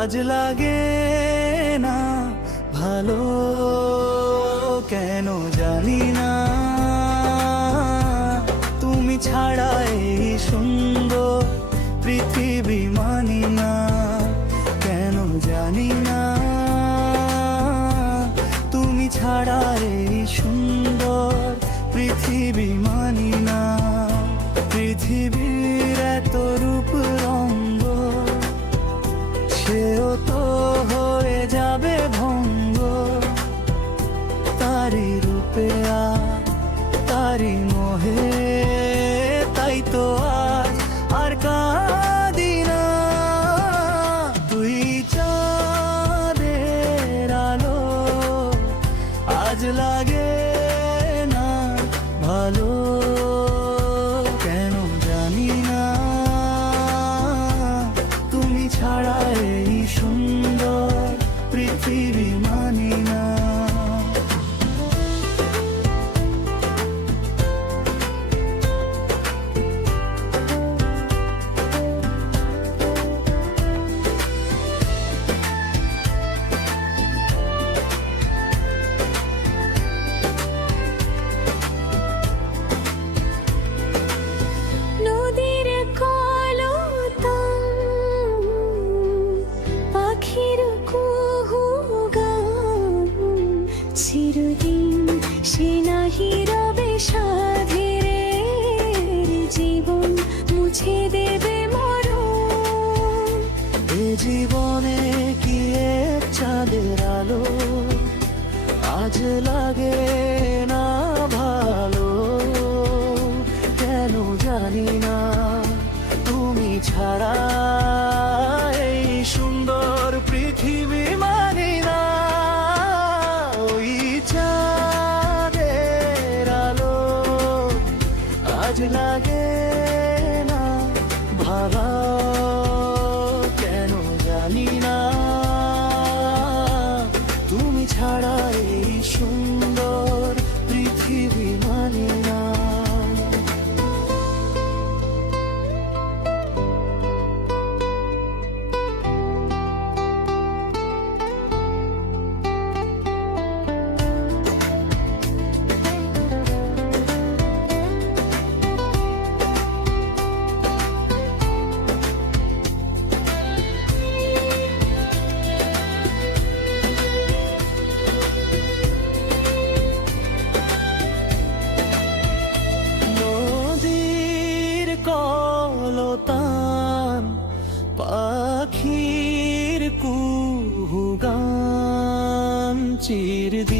আজ লাগে না ভালো, কেন জানি না। তুমি ছাড়া এই সুন্দর পৃথিবী মানি না, কেন জানি না। তুমি ছাড়া এই সুন্দর পৃথিবী মানি না। পৃথিবীর এত রূপ রঙ্গ, সেও তো হয়ে যাবে ভঙ্গ। তারি রূপে তারি মোহে, তাই তো আর কাঁদি না। তুই চাঁদের আলো, আজ লাগে না ভালো, কেন জানি না। তুমি ছাড়া এই সুন্দর পৃথিবী মানি না। চিরদিন সে নাহি রবে সাধেরে, জীবন মুছে দেবে মরণ। এ জীবনে কি এক চাঁদের আলো, আজ লাগে না ভালো, কেন জানি না। তুমি ছাড়া এই সুন্দর পৃথিবী মানি না। ওই চাঁদের আলো, আজ লাগে না ভালো, কেন জানি না। তুমি ছাড়া এই সুন্দর পৃথিবী মানি না। কলতান পাখির কুহুগান চিরদিন